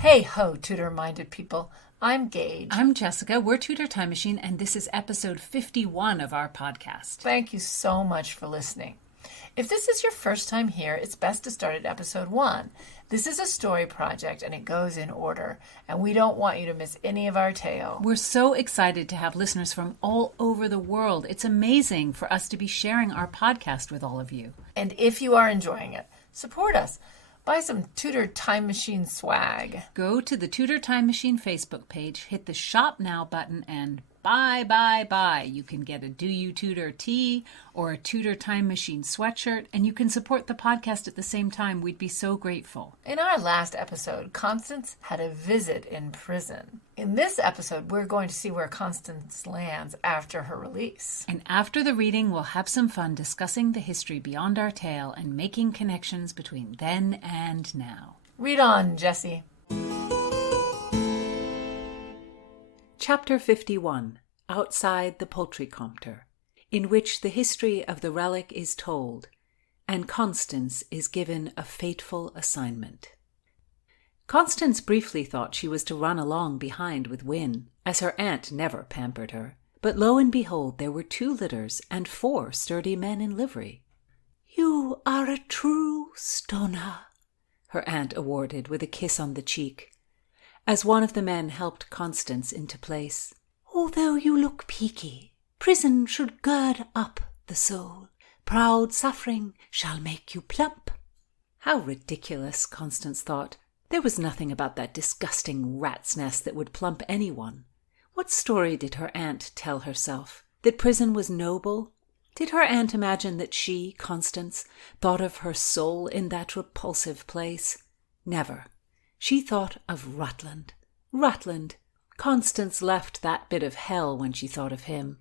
Hey ho, Tudor-minded people. I'm Gage. I'm Jessica. We're Tudor Time Machine, and this is episode 51 of our podcast. Thank you so much for listening. If this is your first time here, it's best to start at episode 1. This is a story project, and it goes in order, and we don't want you to miss any of our tale. We're so excited to have listeners from all over the world. It's amazing for us to be sharing our podcast with all of you. And if you are enjoying it, support us. Buy some Tudor Time Machine swag. Go to the Tudor Time Machine Facebook page, hit the Shop Now button, and buy. You can get a Do You Tudor tee or a Tudor Time Machine sweatshirt, and you can support the podcast at the same time. We'd be so grateful. In our last episode, Constance had a visit in prison. In this episode, we're going to see where Constance lands after her release. And after the reading, we'll have some fun discussing the history beyond our tale and making connections between then and now. Read on, Jessie. Chapter 51, Outside the Poultry COMPTER, in which the history of the relic is told, and Constance is given a fateful assignment. Constance briefly thought she was to run along behind with Wynne, as her aunt never pampered her. But lo and behold, there were 2 litters and 4 sturdy men in livery. "You are a true stoner," her aunt awarded with a kiss on the cheek, as one of the men helped Constance into place. "Although you look peaky, prison should gird up the soul. Proud suffering shall make you plump." How ridiculous, Constance thought. There was nothing about that disgusting rat's nest that would plump anyone. What story did her aunt tell herself? That prison was noble? Did her aunt imagine that she, Constance, thought of her soul in that repulsive place? Never. She thought of Rutland. Rutland. Constance left that bit of hell when she thought of him.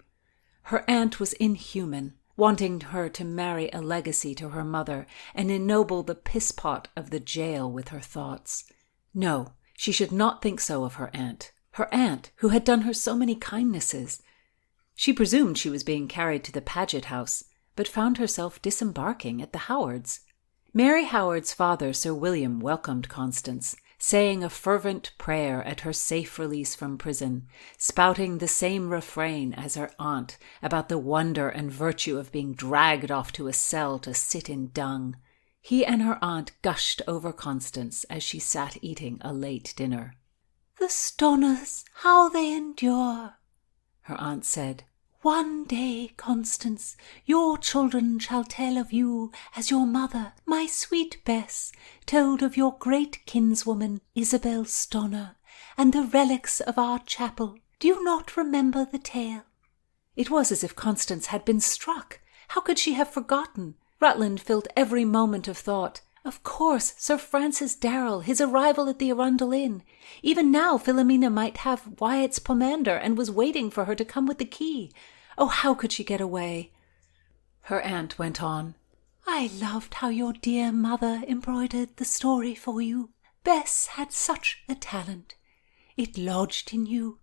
Her aunt was inhuman, wanting her to marry a legacy to her mother and ennoble the pisspot of the jail with her thoughts. No, she should not think so of her aunt who had done her so many kindnesses. She presumed she was being carried to the Paget house, but found herself disembarking at the Howards. Mary Howard's father, Sir William, welcomed Constance, saying a fervent prayer at her safe release from prison, spouting the same refrain as her aunt about the wonder and virtue of being dragged off to a cell to sit in dung. He and her aunt gushed over Constance as she sat eating a late dinner. "The stoners, how they endure," her aunt said. "One day, Constance, your children shall tell of you as your mother, my sweet Bess, told of your great kinswoman, Isabel Stoner, and the relics of our chapel. Do you not remember the tale?" It was as if Constance had been struck. How could she have forgotten? Rutland filled every moment of thought. Of course, Sir Francis Darrell, his arrival at the Arundel Inn. Even now Philomena might have Wyatt's pomander and was waiting for her to come with the key. Oh, how could she get away? Her aunt went on. "I loved how your dear mother embroidered the story for you. Bess had such a talent. It lodged in you.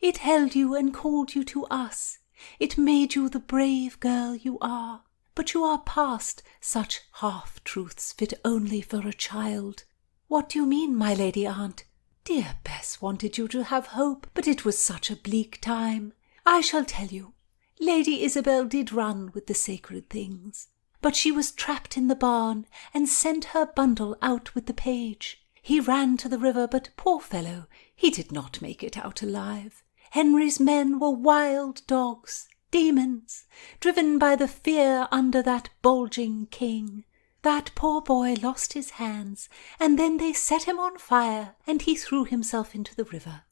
It held you and called you to us. It made you the brave girl you are. But you are past such half-truths fit only for a child." "What do you mean, my lady aunt?" "Dear Bess wanted you to have hope, but it was such a bleak time. I shall tell you. Lady Isabel did run with the sacred things, but she was trapped in the barn and sent her bundle out with the page. He ran to the river, but poor fellow, he did not make it out alive. Henry's men were wild dogs, demons, driven by the fear under that bulging king. That poor boy lost his hands, and then they set him on fire, and he threw himself into the river.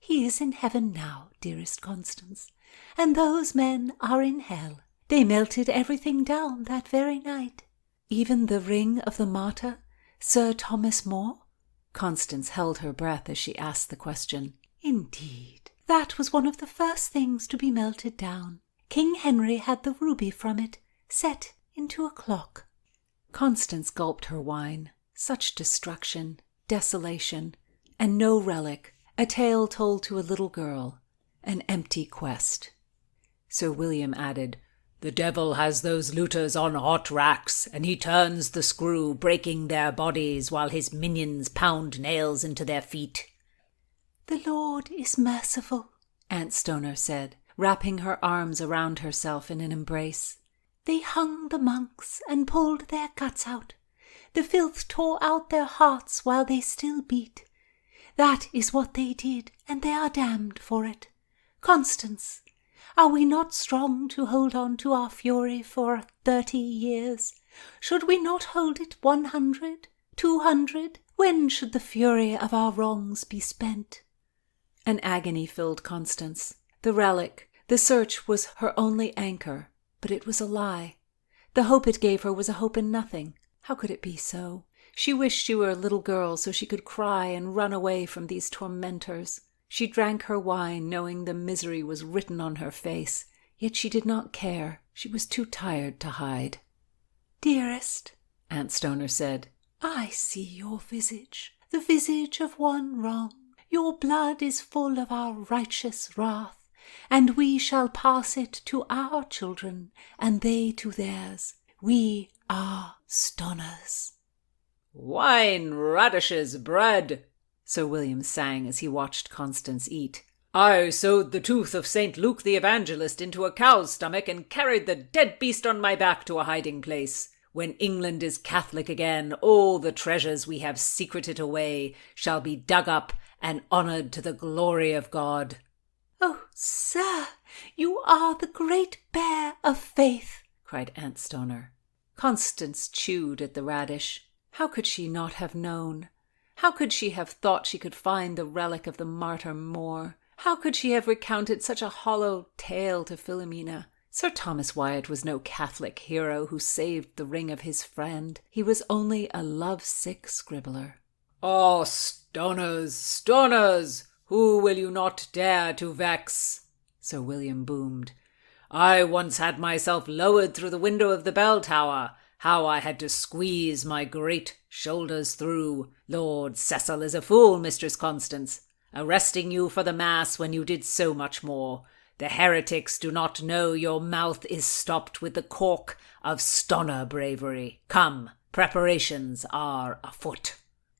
He is in heaven now, dearest Constance, and those men are in hell. They melted everything down that very night." "Even the ring of the martyr, Sir Thomas More?" Constance held her breath as she asked the question. "Indeed, that was one of the first things to be melted down. King Henry had the ruby from it, set into a clock." Constance gulped her wine. Such destruction, desolation, and no relic, a tale told to a little girl, an empty quest. Sir William added, The devil has those looters on hot racks, and he turns the screw, breaking their bodies, while his minions pound nails into their feet." "The Lord is merciful," Aunt Stoner said, wrapping her arms around herself in an embrace. "They hung the monks and pulled their guts out. The filth tore out their hearts while they still beat. That is what they did, and they are damned for it. Constance, are we not strong to hold on to our fury for 30 years? Should we not hold it 100, 200? When should the fury of our wrongs be spent?" An agony filled Constance. The relic, the search was her only anchor, but it was a lie. The hope it gave her was a hope in nothing. How could it be so? She wished she were a little girl so she could cry and run away from these tormentors. She drank her wine, knowing the misery was written on her face, yet she did not care. She was too tired to hide. "Dearest," Aunt Stoner said, "I see your visage, the visage of one wrong. Your blood is full of our righteous wrath, and we shall pass it to our children, and they to theirs. We are Stoners." "Wine, radishes, bread," Sir William sang as he watched Constance eat. "I sewed the tooth of St. Luke the Evangelist into a cow's stomach and carried the dead beast on my back to a hiding place. When England is Catholic again, all the treasures we have secreted away shall be dug up and honoured to the glory of God." "Oh, sir, you are the great bear of faith," cried Aunt Stoner. Constance chewed at the radish. How could she not have known? How could she have thought she could find the relic of the martyr Moor? How could she have recounted such a hollow tale to Philomena? Sir Thomas Wyatt was no Catholic hero who saved the ring of his friend. He was only a love-sick scribbler. "Oh, Stoners, Stoners, who will you not dare to vex?" Sir William boomed. "I once had myself lowered through the window of the bell tower. How I had to squeeze my great shoulders through. Lord Cecil is a fool, Mistress Constance, arresting you for the mass when you did so much more. The heretics do not know your mouth is stopped with the cork of Stoner bravery. Come, preparations are afoot."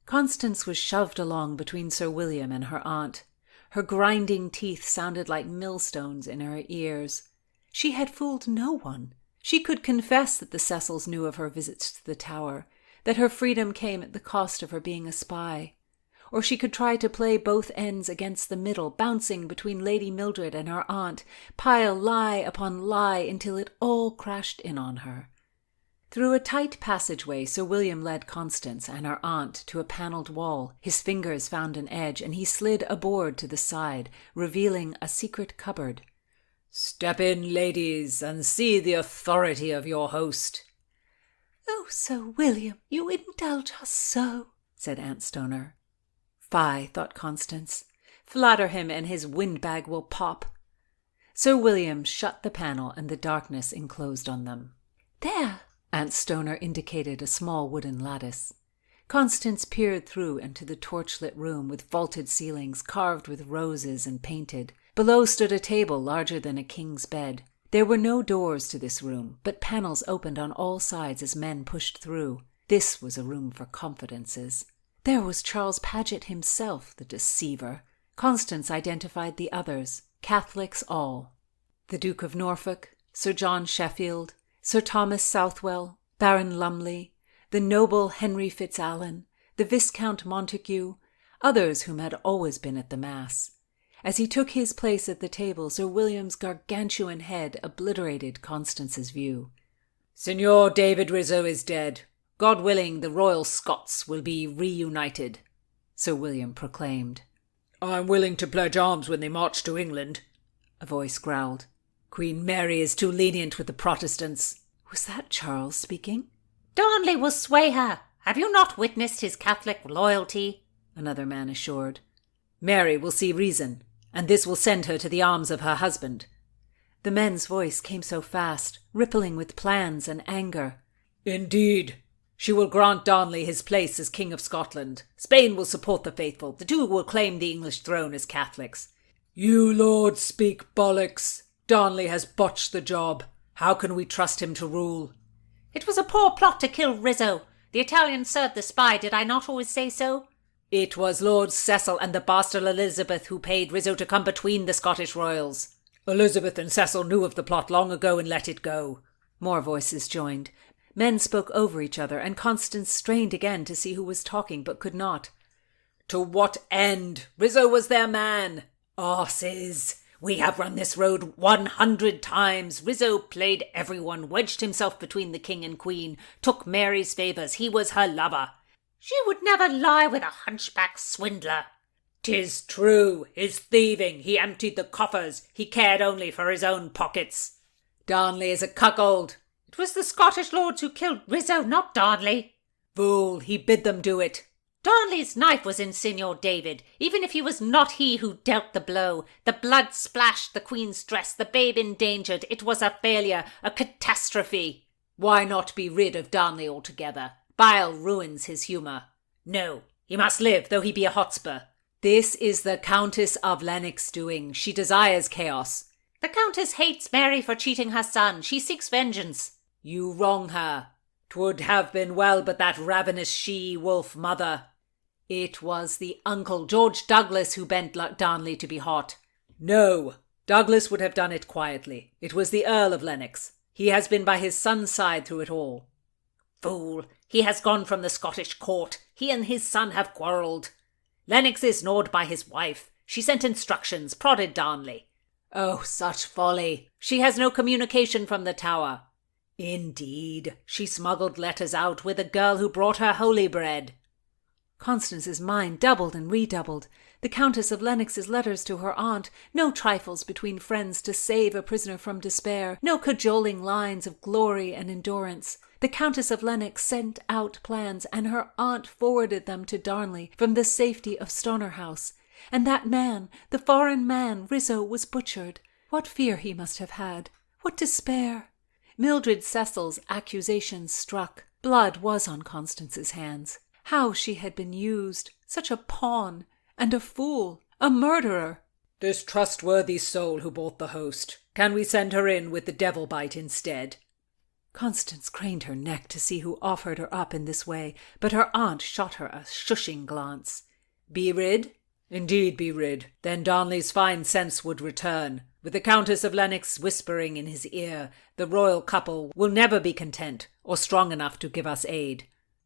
Constance was shoved along between Sir William and her aunt. Her grinding teeth sounded like millstones in her ears. She had fooled no one. She could confess that the Cecils knew of her visits to the tower, that her freedom came at the cost of her being a spy. Or she could try to play both ends against the middle, bouncing between Lady Mildred and her aunt, pile lie upon lie until it all crashed in on her. Through a tight passageway, Sir William led Constance and her aunt to a panelled wall. His fingers found an edge, and he slid a board to the side, revealing a secret cupboard. "Step in, ladies, and see the authority of your host." "Oh, Sir William, you indulge us so," said Aunt Stoner. "Fie," thought Constance. "Flatter him and his windbag will pop." Sir William shut the panel and the darkness enclosed on them. "There," Aunt Stoner indicated a small wooden lattice. Constance peered through into the torchlit room with vaulted ceilings carved with roses and painted. Below stood a table larger than a king's bed. There were no doors to this room, but panels opened on all sides as men pushed through. This was a room for confidences. There was Charles Paget himself, the deceiver. Constance identified the others, Catholics all. The Duke of Norfolk, Sir John Sheffield, Sir Thomas Southwell, Baron Lumley, the noble Henry Fitzalan, the Viscount Montague, others whom had always been at the Mass. As he took his place at the table, Sir William's gargantuan head obliterated Constance's view. "Signor David Rizzo is dead. God willing, the royal Scots will be reunited," Sir William proclaimed. "I'm willing to pledge arms when they march to England," a voice growled. "Queen Mary is too lenient with the Protestants." Was that Charles speaking? "Darnley will sway her. Have you not witnessed his Catholic loyalty?" Another man assured. "Mary will see reason, and this will send her to the arms of her husband." The men's voice came so fast, rippling with plans and anger. "Indeed. She will grant Darnley his place as King of Scotland. Spain will support the faithful. The two will claim the English throne as Catholics." "You lords speak bollocks. Darnley has botched the job. How can we trust him to rule? It was a poor plot to kill Rizzo. The Italians served the spy, did I not always say so? It was Lord Cecil and the bastard Elizabeth who paid Rizzo to come between the Scottish royals. Elizabeth and Cecil knew of the plot long ago and let it go. More voices joined. Men spoke over each other, and Constance strained again to see who was talking, but could not. To what end? Rizzo was their man. Arses! We have run this road 100 times. Rizzo played everyone, wedged himself between the king and queen, took Mary's favours. He was her lover. She would never lie with a hunchback swindler. 'Tis true. His thieving. He emptied the coffers. He cared only for his own pockets. Darnley is a cuckold. It was the Scottish lords who killed Rizzo, not Darnley. Fool, he bid them do it. Darnley's knife was in Signor David, even if he was not he who dealt the blow. The blood splashed the queen's dress, the babe endangered. It was a failure, a catastrophe. Why not be rid of Darnley altogether? Bile ruins his humour. No, he must live, though he be a Hotspur. This is the Countess of Lennox doing. She desires chaos. The Countess hates Mary for cheating her son. She seeks vengeance. You wrong her. 'Twould have been well but that ravenous she-wolf mother. It was the uncle, George Douglas, who bent Darnley to be hot. No, Douglas would have done it quietly. It was the Earl of Lennox. He has been by his son's side through it all. Fool, he has gone from the Scottish court. He and his son have quarrelled. Lennox is gnawed by his wife. She sent instructions, prodded Darnley. Oh, such folly. She has no communication from the Tower. Indeed, she smuggled letters out with a girl who brought her holy bread. Constance's mind doubled and redoubled. The Countess of Lennox's letters to her aunt, no trifles between friends to save a prisoner from despair, no cajoling lines of glory and endurance. The Countess of Lennox sent out plans, and her aunt forwarded them to Darnley from the safety of Stoner House. And that man, the foreign man, Rizzo, was butchered. What fear he must have had! What despair! Mildred Cecil's accusations struck. Blood was on Constance's hands. How she had been used, such a pawn, and a fool, a murderer. This trustworthy soul who bought the host. Can we send her in with the devil bite instead? Constance craned her neck to see who offered her up in this way, but her aunt shot her a shushing glance. Be rid? Indeed be rid. Then Darnley's fine sense would return. With the Countess of Lennox whispering in his ear, the royal couple will never be content or strong enough to give us aid.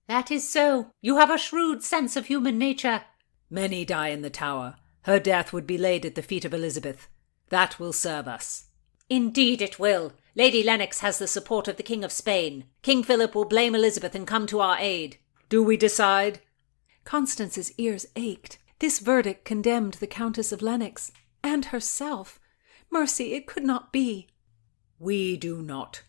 That is so. You have a shrewd sense of human nature. Many die in the Tower. Her death would be laid at the feet of Elizabeth. That will serve us. Indeed it will. Lady Lennox has the support of the King of Spain. King Philip will blame Elizabeth and come to our aid. Do we decide? Constance's ears ached. This verdict condemned the Countess of Lennox, and herself. Mercy, it could not be. We do not.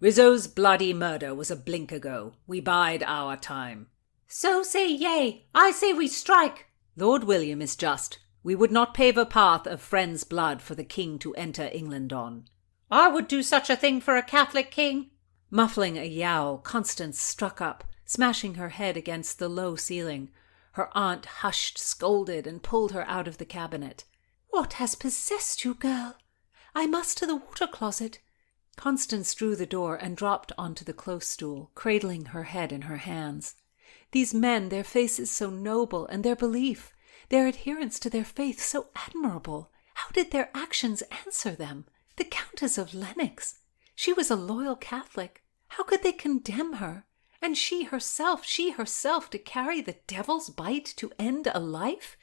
Rizzo's bloody murder was a blink ago. We bide our time. So say yea. I say we strike. Lord William is just. We would not pave a path of friends' blood for the king to enter England on. I would do such a thing for a Catholic king. Muffling a yowl, Constance struck up, smashing her head against the low ceiling. Her aunt hushed, scolded, and pulled her out of the cabinet. What has possessed you, girl? I must to the water-closet. Constance drew the door and dropped onto the close stool, cradling her head in her hands. These men, their faces so noble, and their belief, their adherence to their faith so admirable. How did their actions answer them? The Countess of Lennox. She was a loyal Catholic. How could they condemn her? And she herself to carry the devil's bite to end a life?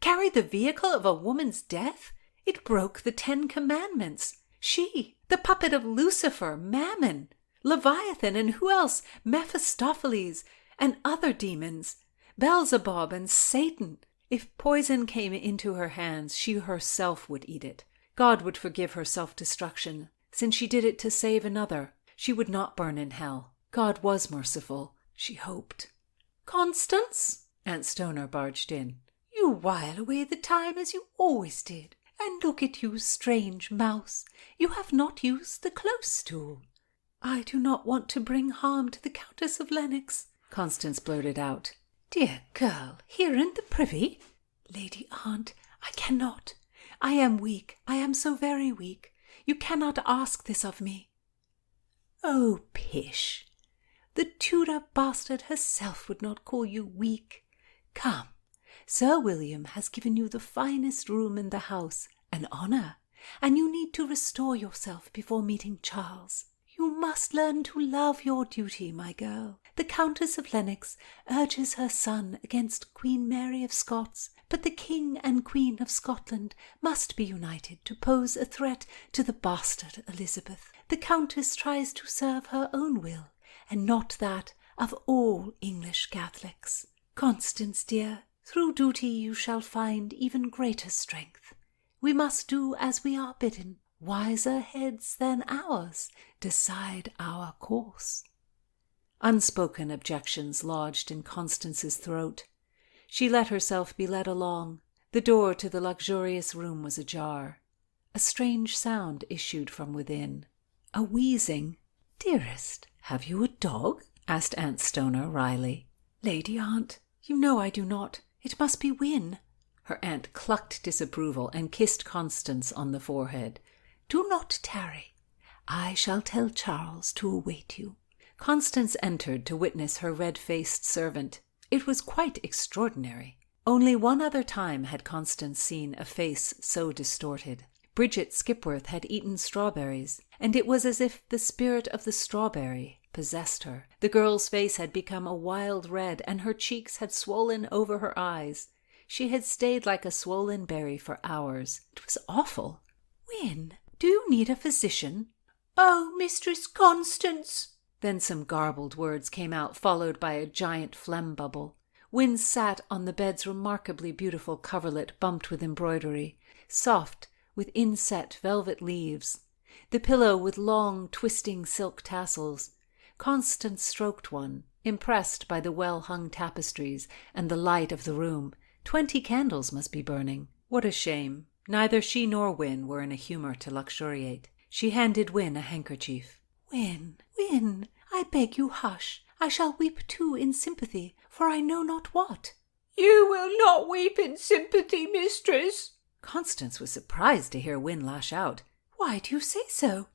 Carry the vehicle of a woman's death? It broke the 10 Commandments. She, the puppet of Lucifer, Mammon, Leviathan, and who else? Mephistopheles, and other demons, Beelzebub and Satan. If poison came into her hands, she herself would eat it. God would forgive her self-destruction. Since she did it to save another, she would not burn in hell. God was merciful, she hoped. Constance, Aunt Stoner barged in, you while away the time as you always did. And look at you, strange mouse. You have not used the close stool. I do not want to bring harm to the Countess of Lennox, Constance blurted out. Dear girl, here in the privy? Lady Aunt, I cannot. I am weak. I am so very weak. You cannot ask this of me. Oh, pish! The Tudor bastard herself would not call you weak. Come, Sir William has given you the finest room in the house, an honour, and you need to restore yourself before meeting Charles. You must learn to love your duty, my girl. The Countess of Lennox urges her son against Queen Mary of Scots, but the King and Queen of Scotland must be united to pose a threat to the bastard Elizabeth. The Countess tries to serve her own will, and not that of all English Catholics. Constance, dear, through duty you shall find even greater strength. We must do as we are bidden. Wiser heads than ours decide our course. Unspoken objections lodged in Constance's throat. She let herself be led along. The door to the luxurious room was ajar. A strange sound issued from within. A wheezing. "Dearest, have you a dog?" asked Aunt Stoner wryly. "Lady Aunt, you know I do not. It must be Win." Her aunt clucked disapproval and kissed Constance on the forehead. "Do not tarry. I shall tell Charles to await you." Constance entered to witness her red-faced servant. It was quite extraordinary. Only one other time had Constance seen a face so distorted. Bridget Skipworth had eaten strawberries, and it was as if the spirit of the strawberry possessed her. The girl's face had become a wild red, and her cheeks had swollen over her eyes. She had stayed like a swollen berry for hours. It was awful. "Win, do you need a physician?" "Oh, Mistress Constance!" Then some garbled words came out, followed by a giant phlegm bubble. Win sat on the bed's remarkably beautiful coverlet bumped with embroidery, soft with inset velvet leaves, the pillow with long, twisting silk tassels. Constance stroked one, impressed by the well-hung tapestries and the light of the room. 20 candles must be burning. What a shame. Neither she nor Win were in a humour to luxuriate. She handed Win a handkerchief. "Win, Win, I beg you hush. I shall weep too in sympathy, for I know not what." "You will not weep in sympathy, mistress." Constance was surprised to hear Win lash out. "Why do you say so?"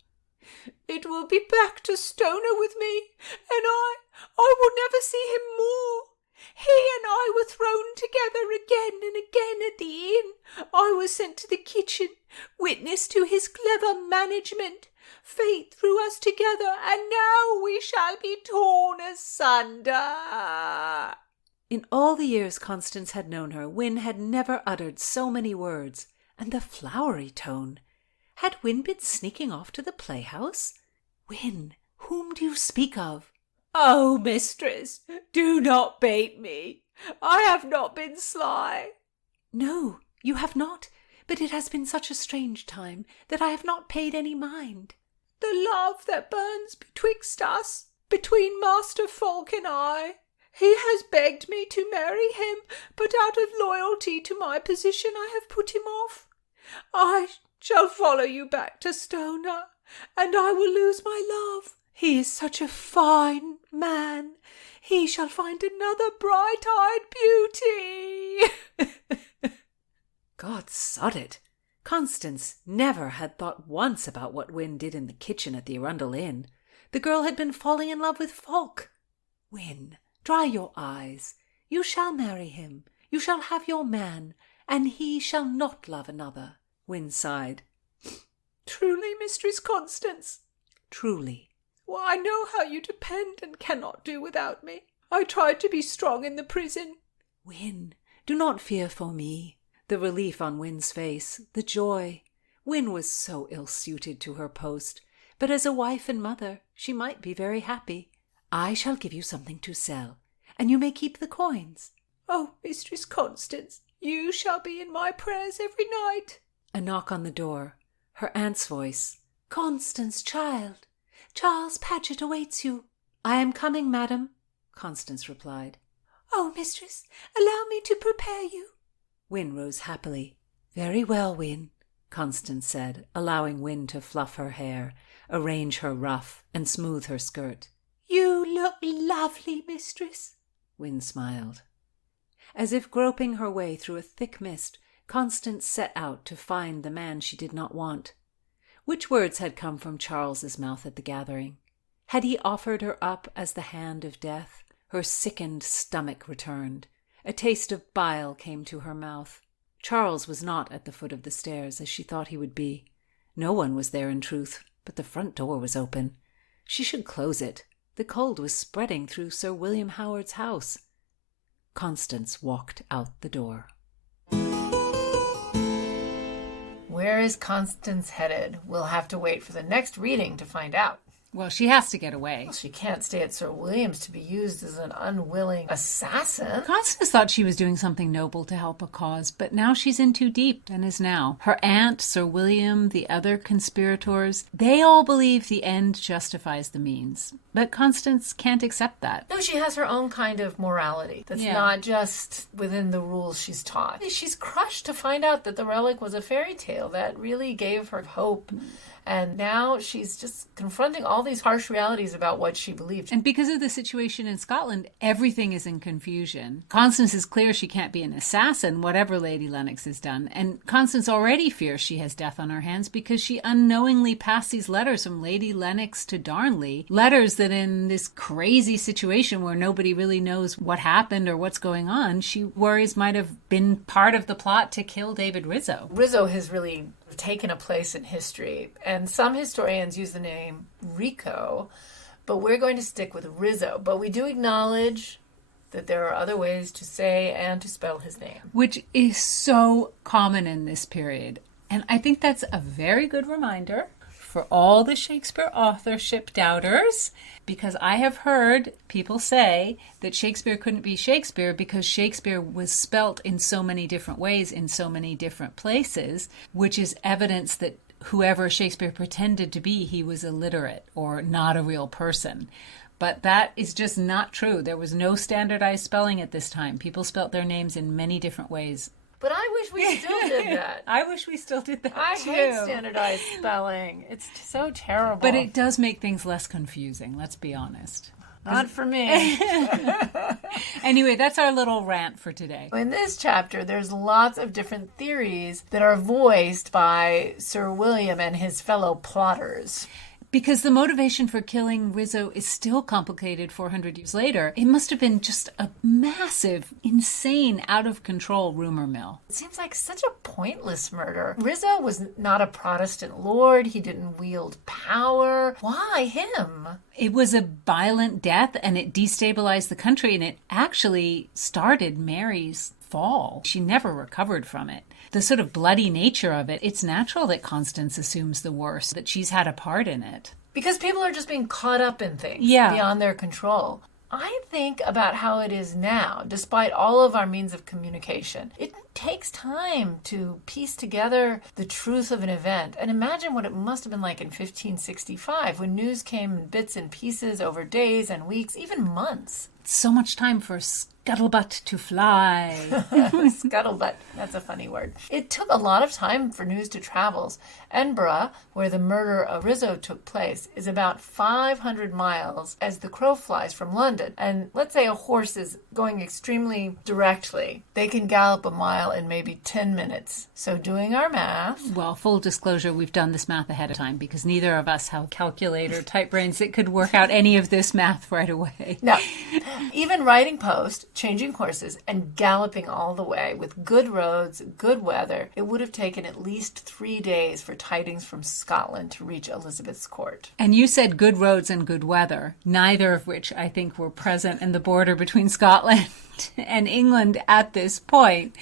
"It will be back to Stoner with me, and I will never see him more. He and I were thrown together again and again at the inn. I was sent to the kitchen, witness to his clever management. Fate threw us together, and now we shall be torn asunder." In all the years Constance had known her, Win had never uttered so many words. And the flowery tone. Had Win been sneaking off to the playhouse? "Win, whom do you speak of?" "Oh, mistress, do not bait me. I have not been sly." "No, you have not, but it has been such a strange time that I have not paid any mind." "The love that burns betwixt us, between Master Fulk and I. He has begged me to marry him, but out of loyalty to my position I have put him off. I shall follow you back to Stoner, and I will lose my love. He is such a fine man. He shall find another bright-eyed beauty." God sod it! Constance never had thought once about what Win did in the kitchen at the Arundel Inn. The girl had been falling in love with Fulk. "Win, dry your eyes. You shall marry him. You shall have your man, and he shall not love another." Win sighed. "Truly, Mistress Constance?" "Truly." "Well, I know how you depend and cannot do without me. I tried to be strong in the prison." "Win, do not fear for me." The relief on Win's face, the joy. Win was so ill-suited to her post, but as a wife and mother she might be very happy. "I shall give you something to sell, and you may keep the coins." "Oh, Mistress Constance, you shall be in my prayers every night." A knock on the door. Her aunt's voice. "Constance, child, Charles Paget awaits you." "I am coming, madam," Constance replied. "Oh, mistress, allow me to prepare you." Win rose happily. "Very well, Win," Constance said, allowing Win to fluff her hair, arrange her ruff, and smooth her skirt. "You look lovely, mistress." Win smiled. As if groping her way through a thick mist, Constance set out to find the man she did not want. Which words had come from Charles's mouth at the gathering? Had he offered her up as the hand of death? Her sickened stomach returned. A taste of bile came to her mouth. Charles was not at the foot of the stairs, as she thought he would be. No one was there in truth, but the front door was open. She should close it. The cold was spreading through Sir William Howard's house. Constance walked out the door. Where is Constance headed? We'll have to wait for the next reading to find out. Well, she has to get away. Well, she can't stay at Sir William's to be used as an unwilling assassin. Constance thought she was doing something noble to help a cause, but now she's in too deep, and is now. Her aunt, Sir William, the other conspirators, they all believe the end justifies the means. But Constance can't accept that. No, she has her own kind of morality that's not just within the rules she's taught. She's crushed to find out that the relic was a fairy tale that really gave her hope. And now she's just confronting all these harsh realities about what she believed. And because of the situation in Scotland, everything is in confusion. Constance is clear she can't be an assassin, whatever Lady Lennox has done. And Constance already fears she has death on her hands because she unknowingly passed these letters from Lady Lennox to Darnley. Letters that in this crazy situation where nobody really knows what happened or what's going on, she worries might have been part of the plot to kill David Rizzo. Rizzo has really taken a place in history, and some historians use the name Rico, but we're going to stick with Rizzo. But we do acknowledge that there are other ways to say and to spell his name, which is so common in this period. And I think that's a very good reminder for all the Shakespeare authorship doubters, because I have heard people say that Shakespeare couldn't be Shakespeare because Shakespeare was spelt in so many different ways in so many different places, which is evidence that whoever Shakespeare pretended to be, he was illiterate or not a real person. But that is just not true. There was no standardized spelling at this time. People spelt their names in many different ways. But I wish we still did that. I wish we still did that, I too. hate standardized spelling. It's so terrible. But it does make things less confusing, let's be honest. Not for me. Anyway, that's our little rant for today. In this chapter, there's lots of different theories that are voiced by Sir William and his fellow plotters. Because the motivation for killing Rizzo is still complicated 400 years later. It must have been just a massive, insane, out-of-control rumor mill. It seems like such a pointless murder. Rizzo was not a Protestant lord. He didn't wield power. Why him? It was a violent death, and it destabilized the country, and it actually started Mary's fall. She never recovered from it. The sort of bloody nature of it, it's natural that Constance assumes the worst, that she's had a part in it. Because people are just being caught up in things beyond their control. I think about how it is now, despite all of our means of communication. It takes time to piece together the truth of an event. And imagine what it must have been like in 1565, when news came in bits and pieces over days and weeks, even months. So much time for scuttlebutt to fly. Scuttlebutt, that's a funny word. It took a lot of time for news to travel. Edinburgh, where the murder of Rizzo took place, is about 500 miles as the crow flies from London. And let's say a horse is going extremely directly. They can gallop a mile in maybe 10 minutes. So doing our math... Well, full disclosure, we've done this math ahead of time because neither of us have calculator type brains that could work out any of this math right away. No. Even riding post, changing horses, and galloping all the way with good roads, good weather, it would have taken at least 3 days for tidings from Scotland to reach Elizabeth's court. And you said good roads and good weather, neither of which I think were present in the border between Scotland and England at this point.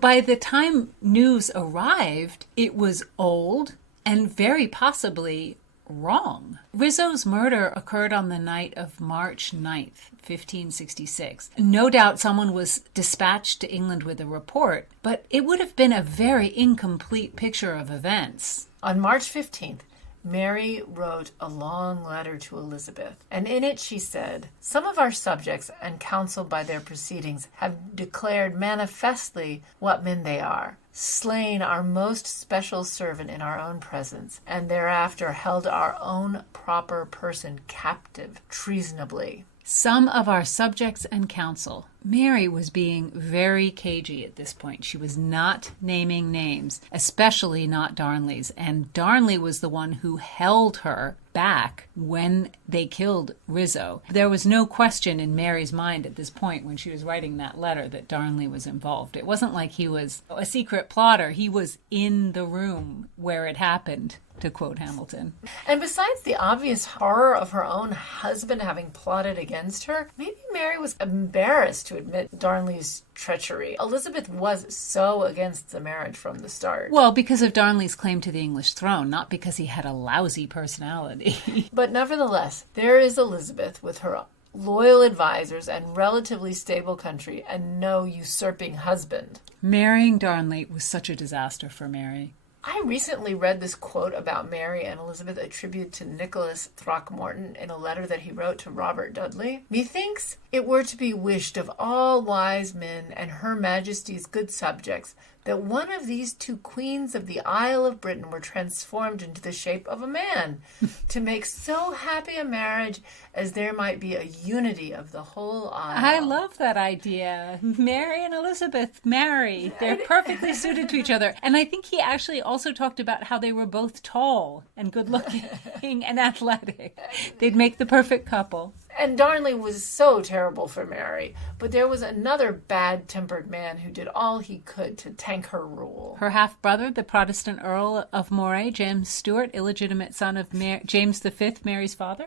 By the time news arrived, it was old and very possibly wrong. Rizzo's murder occurred on the night of March 9th, 1566. No doubt someone was dispatched to England with a report, but it would have been a very incomplete picture of events. On March 15th, Mary wrote a long letter to Elizabeth, and in it she said, "Some of our subjects, and counselled by their proceedings, have declared manifestly what men they are, slain our most special servant in our own presence, and thereafter held our own proper person captive treasonably. Some of our subjects and counsel. Mary was being very cagey at this point. She was not naming names, especially not Darnley's. And Darnley was the one who held her back when they killed Rizzo. There was no question in Mary's mind at this point when she was writing that letter that Darnley was involved. It wasn't like he was a secret plotter. He was in the room where it happened, to quote Hamilton. And besides the obvious horror of her own husband having plotted against her, maybe Mary was embarrassed to admit Darnley's treachery. Elizabeth was so against the marriage from the start. Well, because of Darnley's claim to the English throne, not because he had a lousy personality. But nevertheless, there is Elizabeth with her loyal advisors and relatively stable country and no usurping husband. Marrying Darnley was such a disaster for Mary. I recently read this quote about Mary and Elizabeth attributed to Nicholas Throckmorton in a letter that he wrote to Robert Dudley. Methinks it were to be wished of all wise men and her Majesty's good subjects that one of these two queens of the Isle of Britain were transformed into the shape of a man, to make so happy a marriage as there might be a unity of the whole isle. I love that idea. Mary and Elizabeth marry. They're perfectly suited to each other. And I think he actually also talked about how they were both tall and good-looking and athletic. They'd make the perfect couple. And Darnley was so terrible for Mary, but there was another bad-tempered man who did all he could to tank her rule. Her half-brother, the Protestant Earl of Moray, James Stuart, illegitimate son of James V, Mary's father.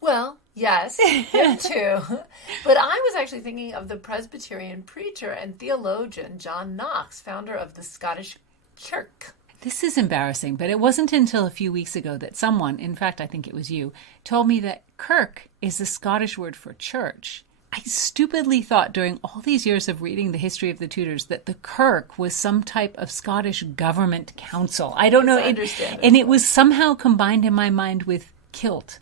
Well, yes, him too. But I was actually thinking of the Presbyterian preacher and theologian John Knox, founder of the Scottish Kirk. This is embarrassing, but it wasn't until a few weeks ago that someone, in fact, I think it was you, told me that kirk is the Scottish word for church. I stupidly thought during all these years of reading the history of the Tudors that the kirk was some type of Scottish government council. I don't know. And it was somehow combined in my mind with kilt.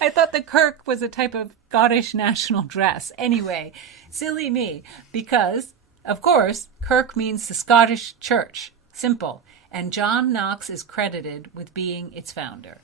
I thought the kirk was a type of Scottish national dress. Anyway, silly me, because, of course, kirk means the Scottish church. Simple. And John Knox is credited with being its founder.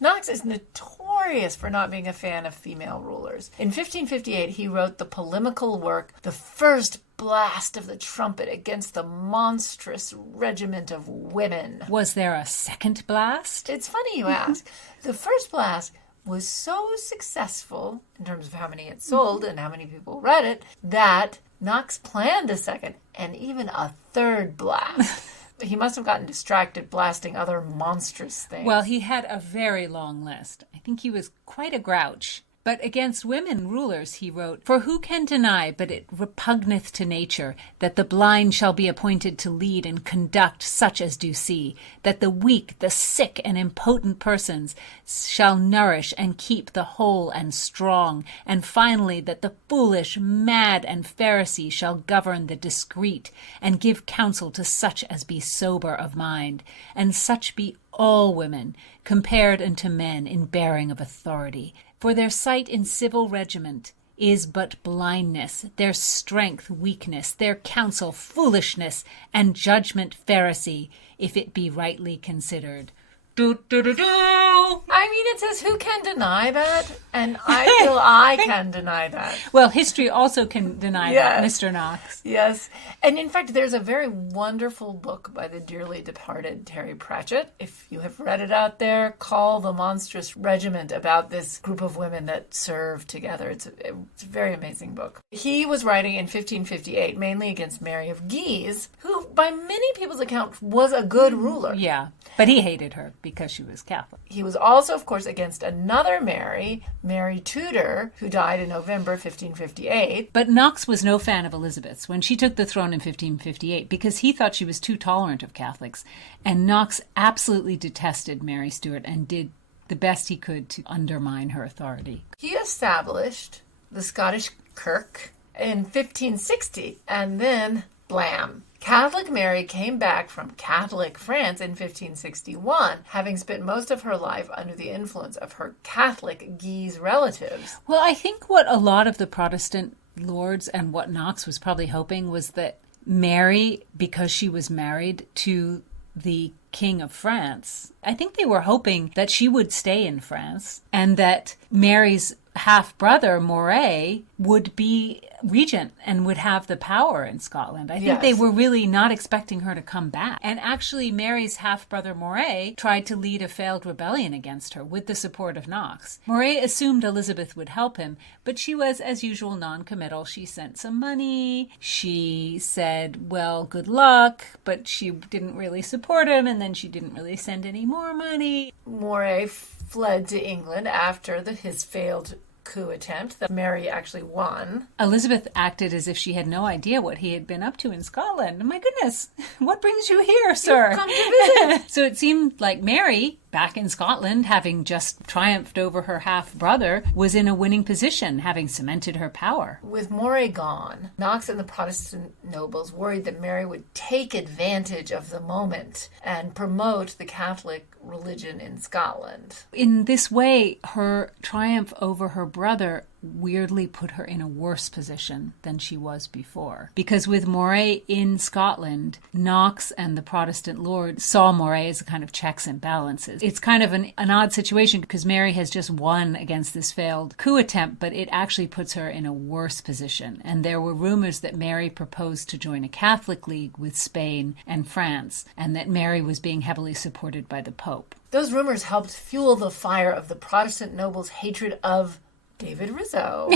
Knox is notorious for not being a fan of female rulers. In 1558, he wrote the polemical work, The First Blast of the Trumpet Against the Monstrous Regiment of Women. Was there a second blast? It's funny you ask. The first blast was so successful, in terms of how many it sold and how many people read it, that Knox planned a second and even a third blast. He must have gotten distracted blasting other monstrous things. Well, he had a very long list. I think he was quite a grouch. But against women rulers, he wrote, For who can deny, but it repugneth to nature, that the blind shall be appointed to lead and conduct such as do see, that the weak, the sick, and impotent persons shall nourish and keep the whole and strong, and finally that the foolish, mad, and Pharisee shall govern the discreet, and give counsel to such as be sober of mind, and such be all women, compared unto men in bearing of authority. For their sight in civil regiment is but blindness, their strength weakness, their counsel foolishness, and judgment Pharisee, if it be rightly considered. I mean, it says, who can deny that? And I feel I can deny that. Well, history also can deny that, Mr. Knox. Yes. And in fact, there's a very wonderful book by the dearly departed Terry Pratchett. If you have read it out there, Call the Monstrous Regiment, about this group of women that served together. It's a very amazing book. He was writing in 1558, mainly against Mary of Guise, who, by many people's account, was a good ruler. Yeah, but he hated her because she was Catholic. He was also, of course, against another Mary, Mary Tudor, who died in November 1558. But Knox was no fan of Elizabeth's when she took the throne in 1558 because he thought she was too tolerant of Catholics. And Knox absolutely detested Mary Stuart and did the best he could to undermine her authority. He established the Scottish Kirk in 1560, and then, blam, Catholic Mary came back from Catholic France in 1561, having spent most of her life under the influence of her Catholic Guise relatives. Well, I think what a lot of the Protestant lords and what Knox was probably hoping was that Mary, because she was married to the king of France. I think they were hoping that she would stay in France and that Mary's half-brother, Moray, would be regent and would have the power in Scotland. I think they were really not expecting her to come back. And actually, Mary's half-brother, Moray, tried to lead a failed rebellion against her with the support of Knox. Moray assumed Elizabeth would help him, but she was, as usual, non-committal. She sent some money. She said, well, good luck, but she didn't really support him, and then she didn't really send any more money. Moray fled to England after his failed coup attempt that Mary actually won. Elizabeth acted as if she had no idea what he had been up to in Scotland. My goodness, what brings you here, sir? You've come to visit. So it seemed like Mary, back in Scotland, having just triumphed over her half-brother, was in a winning position, having cemented her power. With Moray gone, Knox and the Protestant nobles worried that Mary would take advantage of the moment and promote the Catholic religion in Scotland. In this way, her triumph over her brother weirdly put her in a worse position than she was before. Because with Moray in Scotland, Knox and the Protestant lords saw Moray as a kind of checks and balances. It's kind of an odd situation because Mary has just won against this failed coup attempt, but it actually puts her in a worse position. And there were rumors that Mary proposed to join a Catholic league with Spain and France, and that Mary was being heavily supported by the Pope. Those rumors helped fuel the fire of the Protestant nobles' hatred of David Rizzo.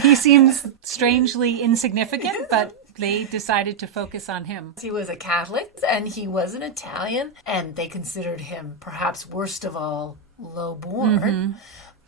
He seems strangely insignificant, but they decided to focus on him. He was a Catholic, and he was an Italian, and they considered him, perhaps worst of all, low-born. Mm-hmm.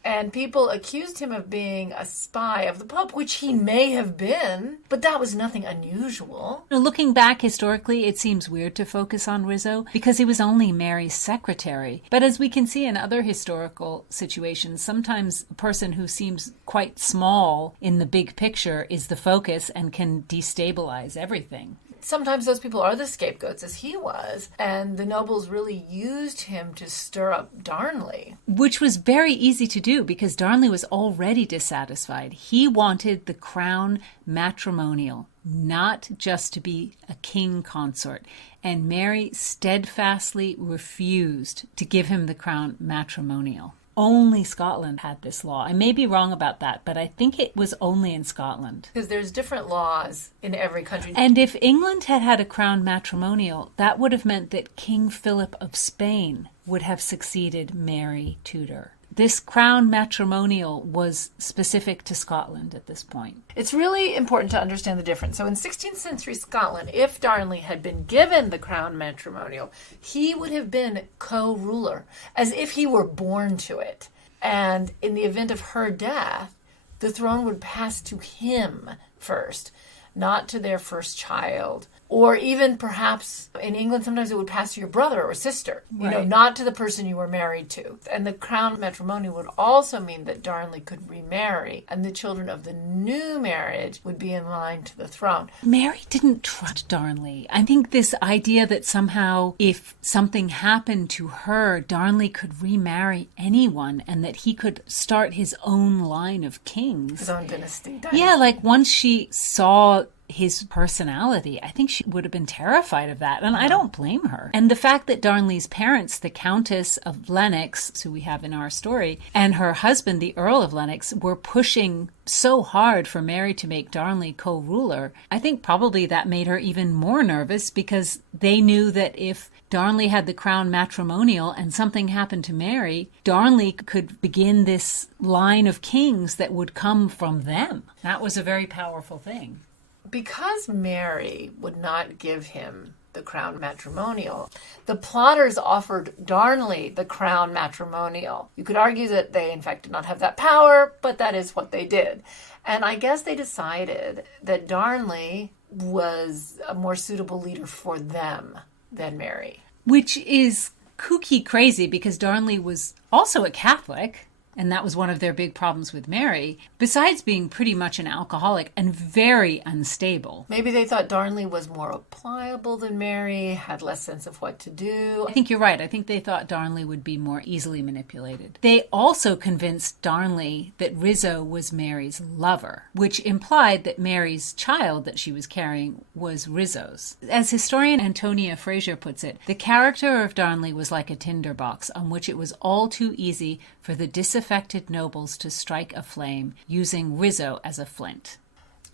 And people accused him of being a spy of the Pope, which he may have been, but that was nothing unusual. Looking back historically, it seems weird to focus on Rizzo because he was only Mary's secretary. But as we can see in other historical situations, sometimes a person who seems quite small in the big picture is the focus and can destabilize everything. Sometimes those people are the scapegoats, as he was, and the nobles really used him to stir up Darnley. Which was very easy to do because Darnley was already dissatisfied. He wanted the crown matrimonial, not just to be a king consort. And Mary steadfastly refused to give him the crown matrimonial. Only Scotland had this law. I may be wrong about that, but I think it was only in Scotland. Because there's different laws in every country. And if England had had a crown matrimonial, that would have meant that King Philip of Spain would have succeeded Mary Tudor. This crown matrimonial was specific to Scotland at this point. It's really important to understand the difference. So in 16th century Scotland, if Darnley had been given the crown matrimonial, he would have been co-ruler, as if he were born to it. And in the event of her death, the throne would pass to him first, not to their first child. Or even perhaps in England, sometimes it would pass to your brother or sister, not to the person you were married to. And the crown matrimonial would also mean that Darnley could remarry, and the children of the new marriage would be in line to the throne. Mary didn't trust Darnley. I think this idea that somehow if something happened to her, Darnley could remarry anyone and that he could start his own line of kings. His own dynasty. Yeah, like once she saw his personality, I think she would have been terrified of that, and I don't blame her. And the fact that Darnley's parents, the Countess of Lennox, who we have in our story, and her husband, the Earl of Lennox, were pushing so hard for Mary to make Darnley co-ruler, I think probably that made her even more nervous because they knew that if Darnley had the crown matrimonial and something happened to Mary, Darnley could begin this line of kings that would come from them. That was a very powerful thing. Because Mary would not give him the crown matrimonial, the plotters offered Darnley the crown matrimonial. You could argue that they, in fact, did not have that power, but that is what they did. And I guess they decided that Darnley was a more suitable leader for them than Mary. Which is kooky crazy because Darnley was also a Catholic. And that was one of their big problems with Mary, besides being pretty much an alcoholic and very unstable. Maybe they thought Darnley was more pliable than Mary, had less sense of what to do. I think you're right. I think they thought Darnley would be more easily manipulated. They also convinced Darnley that Rizzo was Mary's lover, which implied that Mary's child that she was carrying was Rizzo's. As historian Antonia Fraser puts it, the character of Darnley was like a tinderbox on which it was all too easy for the disaffected nobles to strike a flame, using Rizzo as a flint.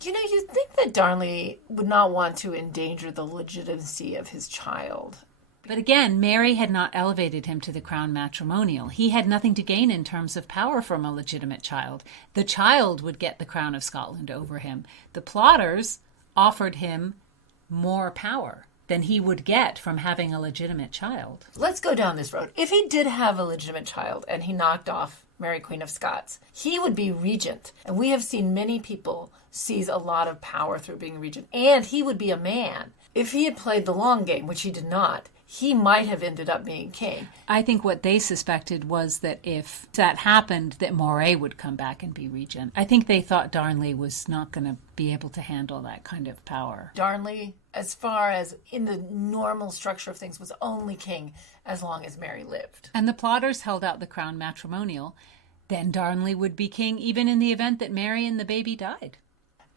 You know, you'd think that Darnley would not want to endanger the legitimacy of his child. But again, Mary had not elevated him to the crown matrimonial. He had nothing to gain in terms of power from a legitimate child. The child would get the crown of Scotland over him. The plotters offered him more power than he would get from having a legitimate child. Let's go down this road. If he did have a legitimate child and he knocked off Mary Queen of Scots, he would be regent. And we have seen many people seize a lot of power through being regent. And he would be a man. If he had played the long game, which he did not, he might have ended up being king. I think what they suspected was that if that happened, that Moray would come back and be regent. I think they thought Darnley was not going to be able to handle that kind of power. Darnley, as far as in the normal structure of things, was only king as long as Mary lived. And the plotters held out the crown matrimonial. Then Darnley would be king even in the event that Mary and the baby died.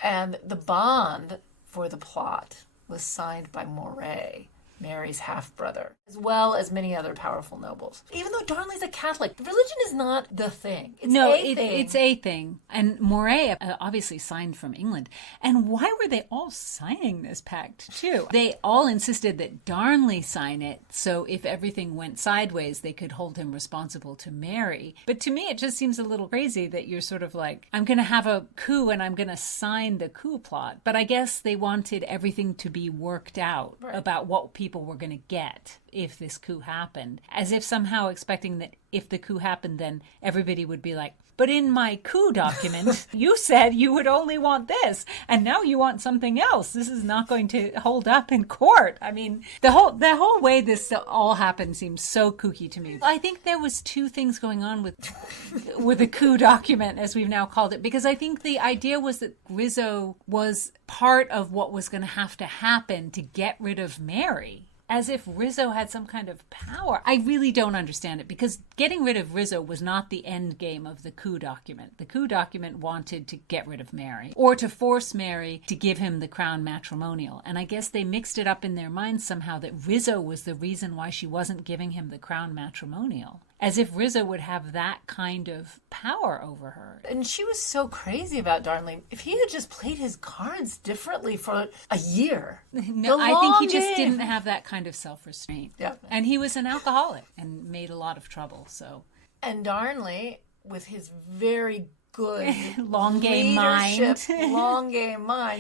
And the bond for the plot was signed by Moray, Mary's half-brother, as well as many other powerful nobles. Even though Darnley's a Catholic, religion is not the thing. It's a thing. And Moray obviously signed from England. And why were they all signing this pact, too? They all insisted that Darnley sign it, so if everything went sideways, they could hold him responsible to Mary. But to me, it just seems a little crazy that you're sort of like, I'm going to have a coup and I'm going to sign the coup plot. But I guess they wanted everything to be worked out about what people were going to get if this coup happened, as if somehow expecting that if the coup happened, then everybody would be like, but in my coup document, you said you would only want this, and now you want something else. This is not going to hold up in court. I mean, the whole way this all happened seems so kooky to me. I think there was two things going on with the coup document, as we've now called it, because I think the idea was that Rizzo was part of what was going to have to happen to get rid of Mary. As if Rizzo had some kind of power. I really don't understand it, because getting rid of Rizzo was not the end game of the coup document. The coup document wanted to get rid of Mary, or to force Mary to give him the crown matrimonial. And I guess they mixed it up in their minds somehow that Rizzo was the reason why she wasn't giving him the crown matrimonial. As if Rizzo would have that kind of power over her. And she was so crazy about Darnley. If he had just played his cards differently for a year. No, I think he just didn't have that kind of self-restraint. Yeah. And he was an alcoholic and made a lot of trouble, so. And Darnley, with his very good long game mind,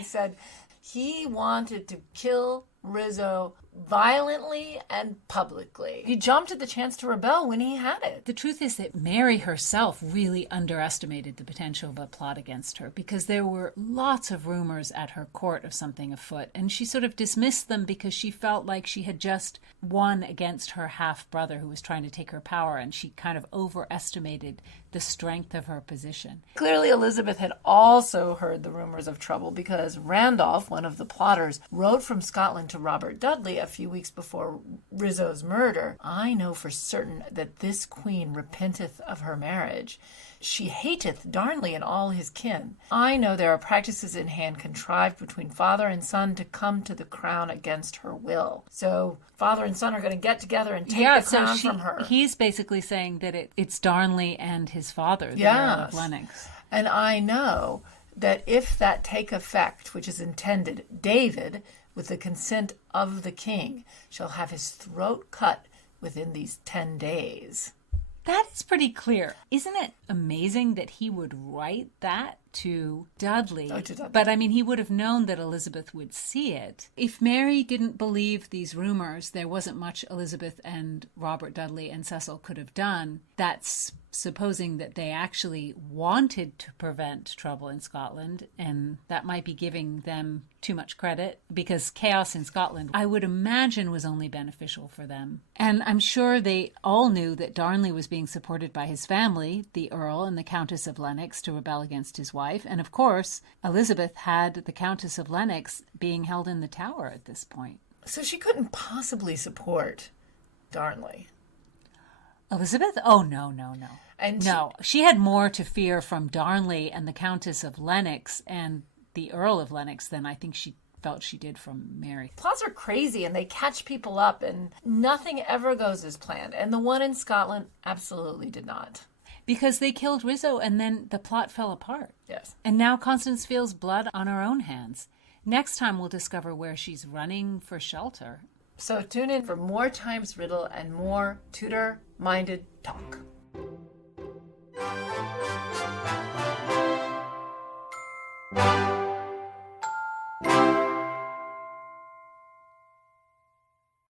said he wanted to kill Rizzo violently and publicly. He jumped at the chance to rebel when he had it. The truth is that Mary herself really underestimated the potential of a plot against her, because there were lots of rumors at her court of something afoot, and she sort of dismissed them because she felt like she had just won against her half-brother who was trying to take her power, and she kind of overestimated the strength of her position. Clearly Elizabeth had also heard the rumors of trouble, because Randolph, one of the plotters, wrote from Scotland to Robert Dudley a few weeks before Rizzo's murder. I know for certain that this queen repenteth of her marriage. She hateth Darnley and all his kin. I know there are practices in hand contrived between father and son to come to the crown against her will. So father and son are going to get together and take the crown from her. He's basically saying that it's Darnley and his father that are out of Lennox. And I know that if that take effect, which is intended, David, with the consent of the king, shall have his throat cut within these 10 days. That is pretty clear. Isn't it amazing that he would write that to Dudley. Oh, to Dudley. But I mean, he would have known that Elizabeth would see it. If Mary didn't believe these rumors, there wasn't much Elizabeth and Robert Dudley and Cecil could have done. That's supposing that they actually wanted to prevent trouble in Scotland, and that might be giving them too much credit, because chaos in Scotland, I would imagine, was only beneficial for them. And I'm sure they all knew that Darnley was being supported by his family, the Earl and the Countess of Lennox, to rebel against his wife. And of course, Elizabeth had the Countess of Lennox being held in the Tower at this point. So she couldn't possibly support Darnley. Elizabeth? Oh, no. And No, she had more to fear from Darnley and the Countess of Lennox and the Earl of Lennox than I think she felt she did from Mary. Plots are crazy and they catch people up and nothing ever goes as planned. And the one in Scotland absolutely did not. Because they killed Rizzo and then the plot fell apart. Yes. And now Constance feels blood on her own hands. Next time we'll discover where she's running for shelter. So tune in for more Times Riddle and more Tudor-minded talk.